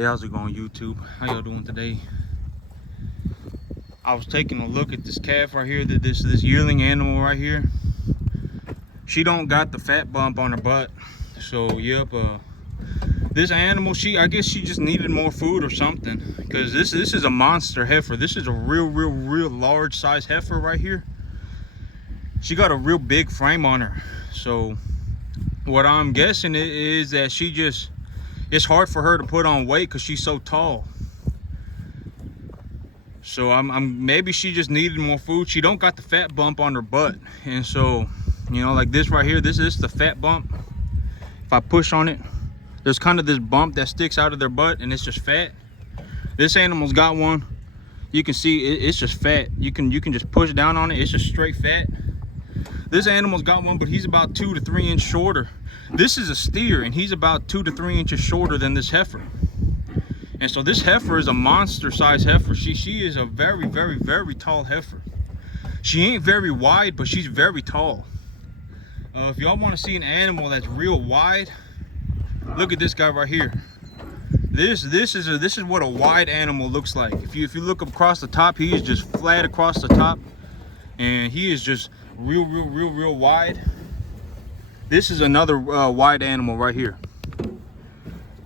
Hey, how's it going, YouTube? How y'all doing today? I was taking a look at this calf right here, this yearling animal right here. She don't got the fat bump on her butt. So yep, this animal, I guess she just needed more food or something, because this is a monster heifer. This is a real large size heifer right here. She got a real big frame on her. So what I'm guessing is that it's hard for her to put on weight because she's so tall. So maybe she just needed more food. She don't got the fat bump on her butt, and so, you know, like this right here, this is the fat bump. If I push on it, there's kind of this bump that sticks out of their butt, and it's just fat. This animal's got one. You can see it's just fat. You can just push down on it. It's just straight fat. This animal's got one, but he's about 2 to 3 inches shorter. This is a steer, and he's about 2 to 3 inches shorter than this heifer. And so this heifer is a monster size heifer. She is a very tall heifer. She ain't very wide, but she's very tall. If y'all want to see an animal that's real wide, look at this guy right here. This is what a wide animal looks like. If you look across the top, he is just flat across the top, and he is just real wide. This is another wide animal right here.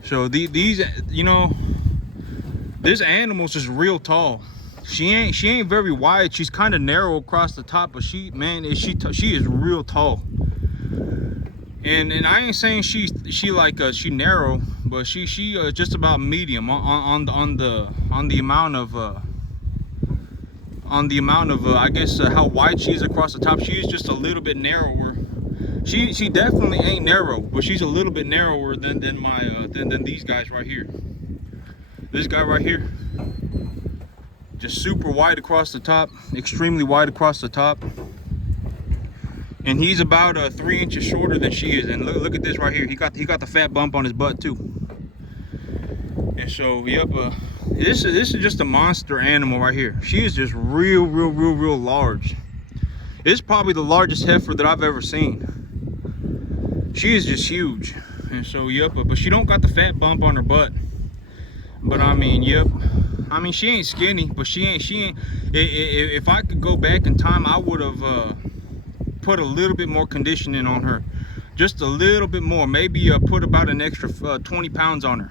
So these, you know, this animal's just real tall. She ain't very wide. She's kind of narrow across the top, but she is real tall. And I ain't saying she narrow, but she just about medium on the amount of I guess how wide she is across the top. She is just a little bit narrower. She definitely ain't narrow, but she's a little bit narrower than these guys right here. This guy right here, just super wide across the top, extremely wide across the top. And he's about 3 inches shorter than she is. And look at this right here. He got the fat bump on his butt too. And so yep, this is just a monster animal right here. She is just real large. It's probably the largest heifer that I've ever seen. She is just huge. And so yep, but she don't got the fat bump on her butt. But I mean, yep, I mean, she ain't skinny, but she ain't if I could go back in time, I would have put a little bit more conditioning on her, just a little bit more, maybe put about an extra 20 pounds on her.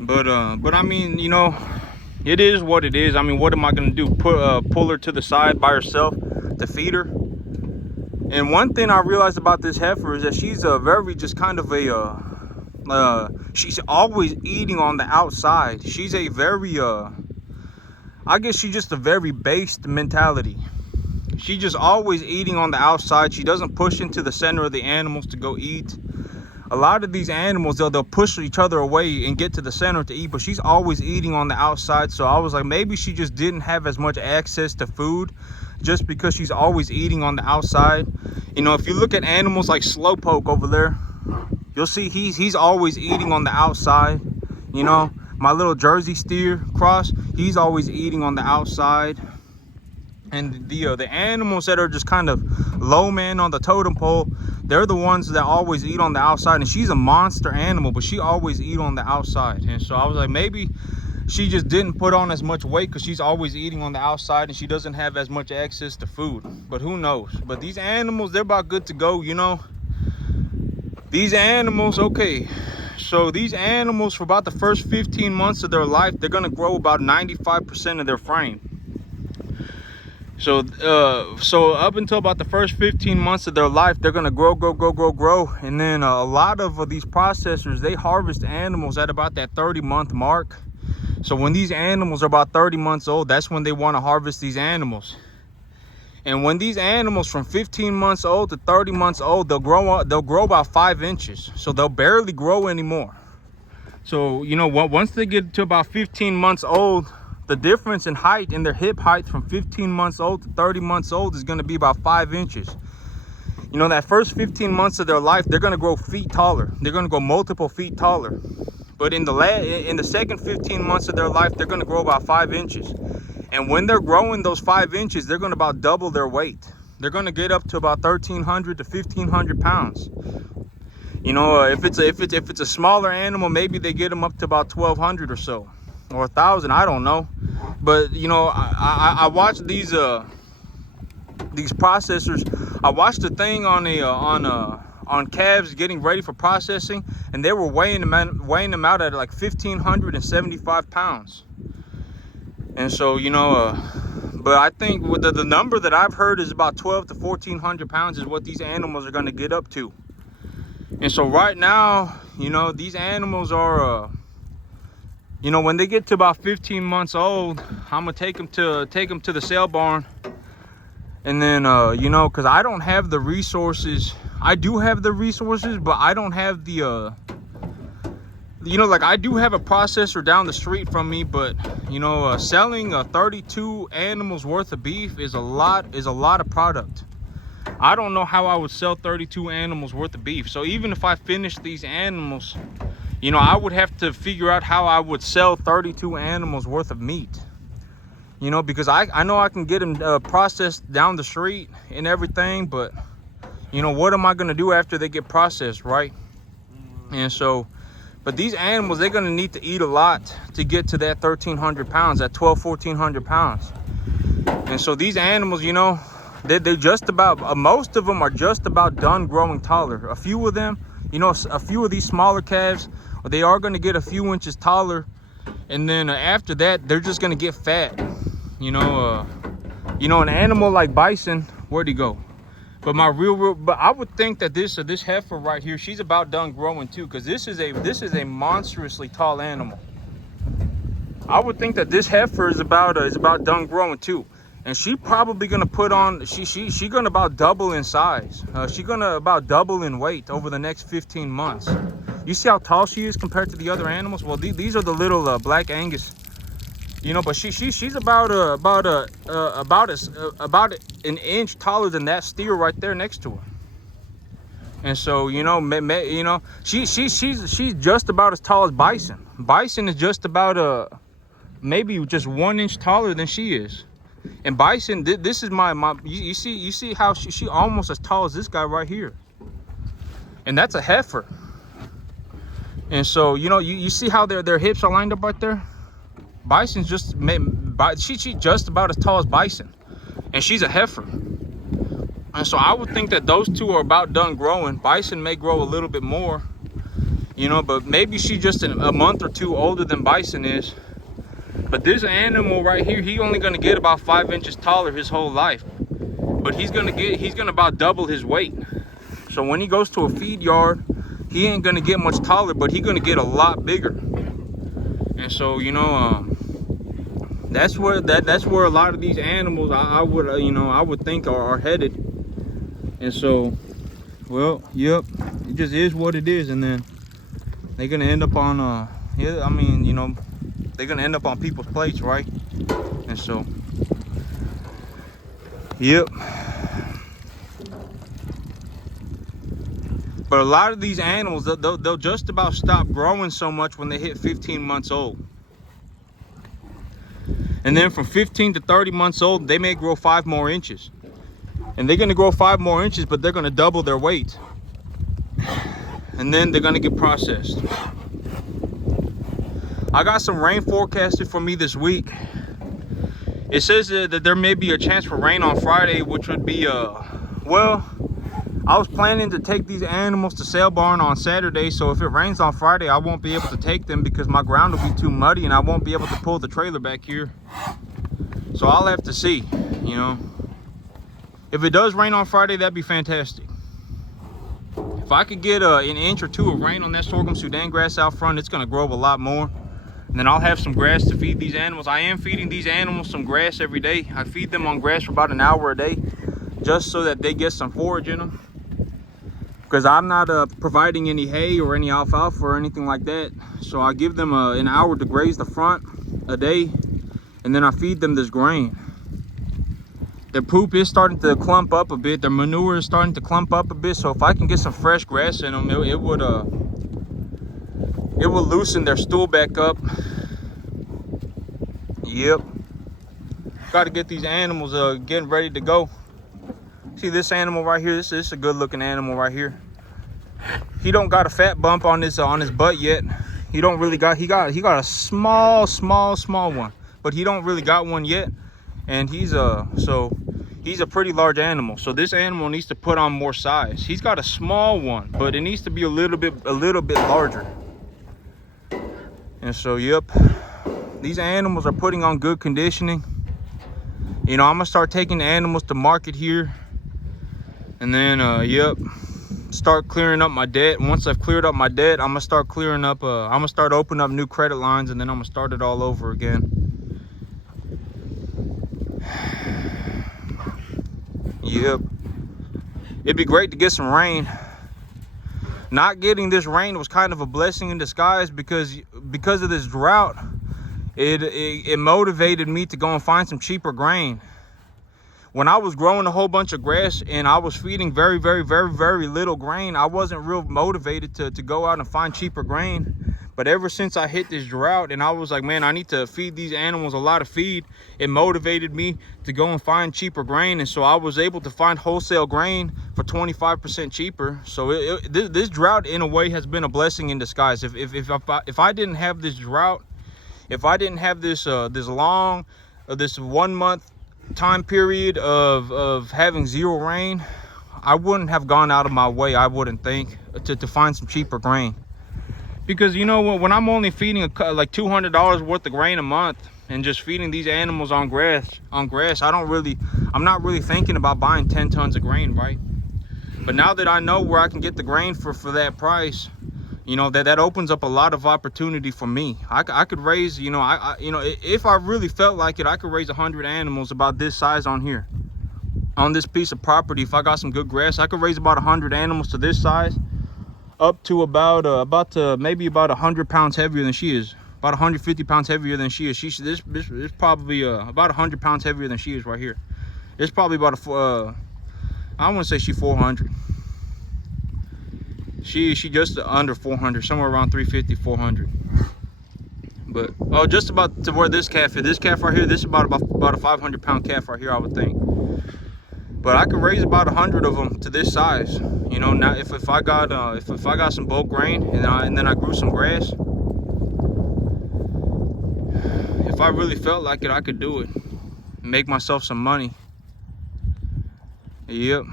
But I mean, you know, it is what it is. I mean, what am I gonna do? Pull her to the side by herself to feed her? And one thing I realized about this heifer is that she's a very just kind of a she's always eating on the outside. She's a very I guess she's just a very based mentality. She's just always eating on the outside. She doesn't push into the center of the animals to go eat. A lot of these animals, they'll push each other away and get to the center to eat, but she's always eating on the outside. So I was like, maybe she just didn't have as much access to food just because she's always eating on the outside. You know, if you look at animals like Slowpoke over there, you'll see he's always eating on the outside. You know, my little Jersey steer cross, he's always eating on the outside. And the animals that are just kind of low man on the totem pole, they're the ones that always eat on the outside. And she's a monster animal, but she always eat on the outside. And so I was like, maybe she just didn't put on as much weight because she's always eating on the outside and she doesn't have as much access to food. But who knows? But these animals, they're about good to go, you know. These animals, okay. So these animals, for about the first 15 months of their life, they're gonna grow about 95% of their frame. So up until about the first 15 months of their life, they're gonna grow. And then a lot of these processors, they harvest animals at about that 30-month mark. So when these animals are about 30 months old, that's when they want to harvest these animals. And when these animals from 15 months old to 30 months old, they'll grow about 5 inches. So they'll barely grow anymore. So, you know, once they get to about 15 months old, the difference in height, in their hip height from 15 months old to 30 months old is going to be about 5 inches. You know, that first 15 months of their life, they're going to grow feet taller. They're going to go multiple feet taller. But in the second 15 months of their life, they're going to grow about 5 inches. And when they're growing those 5 inches, they're going to about double their weight. They're going to get up to about 1,300 to 1,500 pounds. You know, if it's a smaller animal, maybe they get them up to about 1,200 or so, or 1,000. I don't know. But you know, I watch these processors. I watched the thing on on calves getting ready for processing, and they were weighing them out at like 1,575 pounds. And so, you know, but I think with the number that I've heard is about 1,200 to 1,400 pounds is what these animals are going to get up to. And so right now, you know, these animals are, you know, when they get to about 15 months old, I'm gonna take them to the sale barn. And then, you know, because I don't have the resources. I do have the resources, but I don't have the, you know, like I do have a processor down the street from me, but you know, selling 32 animals worth of beef is a lot of product. I don't know how I would sell 32 animals worth of beef. So even if I finish these animals, you know, I would have to figure out how I would sell 32 animals worth of meat. You know, because I know I can get them processed down the street and everything, but you know, what am I gonna do after they get processed, right? And so, but these animals, they're gonna need to eat a lot to get to that 1,300 pounds, that 1,100 to 1,400 pounds. And so these animals, you know, they're just about, most of them are just about done growing taller. A few of them, you know, a few of these smaller calves, they are gonna get a few inches taller. And then after that, they're just gonna get fat. You know, an animal like bison, where'd he go? But but I would think that this heifer right here, she's about done growing too, because this is a monstrously tall animal. I would think that this heifer is about done growing too, and she probably gonna put on, she gonna about double in size. She gonna about double in weight over the next 15 months. You see how tall she is compared to the other animals? Well, these are the little Black Angus. You know, but she's about an inch taller than that steer right there next to her. And so, you know, you know, she's just about as tall as bison. Bison is just about maybe just 1 inch taller than she is. And bison, this is my you see how she almost as tall as this guy right here. And that's a heifer. And so, you know, you see how their hips are lined up right there? Bison's just, she's just about as tall as bison, and she's a heifer. And so I would think that those two are about done growing. Bison may grow a little bit more, you know, but maybe she's just a month or two older than bison is. But this animal right here, he's only gonna get about 5 inches taller his whole life, but he's gonna about double his weight. So when he goes to a feed yard, he ain't gonna get much taller, but he's gonna get a lot bigger. And so, you know, that's where a lot of these animals I would think are headed. And so, well, yep, it just is what it is. And then they're gonna end up on yeah, I mean, you know, they're gonna end up on people's plates, right? And so, yep. But a lot of these animals, they'll just about stop growing so much when they hit 15 months old. And then from 15 to 30 months old, they may grow 5 more inches. And they're gonna grow 5 more inches, but they're gonna double their weight. And then they're gonna get processed. I got some rain forecasted for me this week. It says that there may be a chance for rain on Friday, which would be, well, I was planning to take these animals to sale barn on Saturday, so if it rains on Friday, I won't be able to take them because my ground will be too muddy and I won't be able to pull the trailer back here. So I'll have to see, you know. If it does rain on Friday, that'd be fantastic. If I could get an inch or two of rain on that sorghum Sudan grass out front, it's gonna grow a lot more. And then I'll have some grass to feed these animals. I am feeding these animals some grass every day. I feed them on grass for about an hour a day, just so that they get some forage in them. Because I'm not providing any hay or any alfalfa or anything like that. So I give them an hour to graze the front a day, and then I feed them this grain. Their poop is starting to clump up a bit. Their manure is starting to clump up a bit. So if I can get some fresh grass in them, it would loosen their stool back up. Yep. Got to get these animals getting ready to go. See this animal right here? This is a good looking animal right here. He don't got a fat bump on his butt yet. He don't really got, he got a small one, but he don't really got one yet. And he's a pretty large animal. So this animal needs to put on more size. He's got a small one, but it needs to be a little bit larger. And so, yep, these animals are putting on good conditioning. You know, I'm gonna start taking the animals to market here, and then yep, start clearing up my debt. Once I've cleared up my debt, I'm gonna start clearing up I'm gonna start opening up new credit lines, and then I'm gonna start it all over again. Yep, it'd be great to get some rain. Not getting this rain was kind of a blessing in disguise, because of this drought, it motivated me to go and find some cheaper grain. When I was growing a whole bunch of grass and I was feeding very little grain, I wasn't real motivated to go out and find cheaper grain. But ever since I hit this drought and I was like, man, I need to feed these animals a lot of feed, it motivated me to go and find cheaper grain. And so I was able to find wholesale grain for 25% cheaper. So this drought in a way has been a blessing in disguise. If I didn't have this drought, if I didn't have this this 1 month time period of having zero rain, I wouldn't have gone out of my way, I wouldn't think, to find some cheaper grain. Because, you know, when I'm only feeding like $200 worth of grain a month and just feeding these animals on grass, I'm not really thinking about buying 10 tons of grain, right? But now that I know where I can get the grain for that price, you know, that opens up a lot of opportunity for me. I could raise, you know, if I really felt like it, I could raise 100 animals about this size on here, on this piece of property. If I got some good grass, I could raise about 100 animals to this size, up to about maybe about 100 pounds heavier than she is, about 150 pounds heavier than she is. This is probably about 100 pounds heavier than she is right here. It's probably about I wouldn't say she's 400. She just under 400, somewhere around 350, 400. But oh, just about to where this calf is. This calf right here, this is about a 500-pound calf right here, I would think. But I could raise about 100 of them to this size. You know, now if I got some bulk grain and then I grew some grass, if I really felt like it, I could do it, make myself some money. Yep,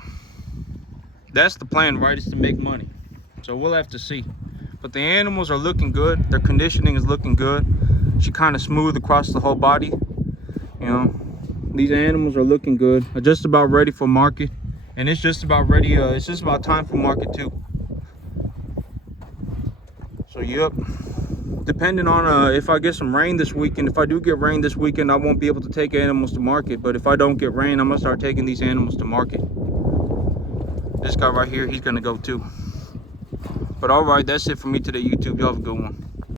that's the plan, right? Is to make money. So we'll have to see. But the animals are looking good. Their conditioning is looking good. She kind of smooth across the whole body. You know, these animals are looking good. Are just about ready for market. And it's just about ready. It's just about time for market too. So yep. Depending on if I get some rain this weekend. If I do get rain this weekend, I won't be able to take animals to market. But if I don't get rain, I'm gonna start taking these animals to market. This guy right here, he's gonna go too. But all right, that's it for me today, YouTube. Y'all have a good one.